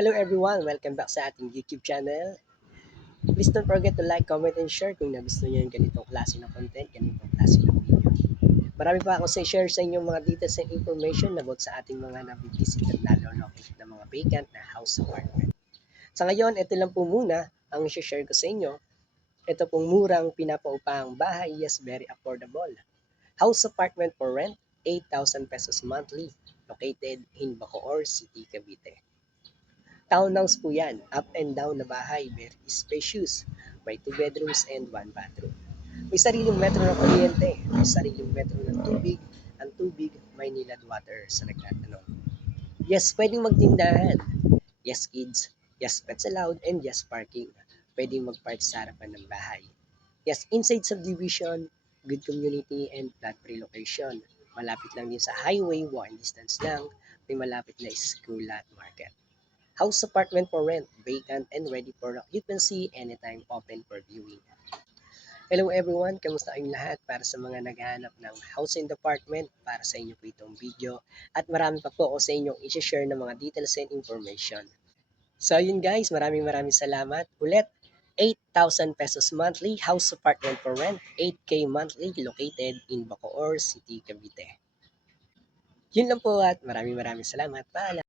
Hello everyone! Welcome back sa ating YouTube channel. Please don't forget to like, comment, and share kung nagustuhan nyo yung ganitong klase ng content, ganitong klase ng video. Marami pa ako sa share sa inyong mga details and information about sa ating mga nabibisit at nalolocate na mga vacant na house apartment. Sa ngayon, ito lang po muna ang share ko sa inyo. Ito pong murang pinapaupahang bahay, yes, very affordable. House apartment for rent, 8,000 pesos monthly, located in Bacoor City, Cavite. Townhouse po yan, up and down na bahay, very spacious. May 2 bedrooms and 1 bathroom. May sariling metro na kuryente, may sariling metro ng tubig. Ang tubig, may nilad water sa nagtatanong. Yes, pwedeng magtindahan. Yes, kids. Yes, pets allowed. And yes, parking. Pwedeng magpark sa harapan ng bahay. Yes, inside subdivision, good community, and flood-free location. Malapit lang din sa highway, walking distance lang. May malapit na school at market. House apartment for rent, vacant and ready for occupancy, anytime open for viewing. Hello everyone, kamusta kayong lahat? Para sa mga naghahanap ng house and apartment, para sa inyo po itong video. At marami pa po ako sa inyong i-share ng mga details and information. So yun guys, maraming salamat. Ulit, 8,000 pesos monthly, house apartment for rent, 8K monthly, located in Bacoor City, Cavite. Yun lang po at maraming salamat. Paalam.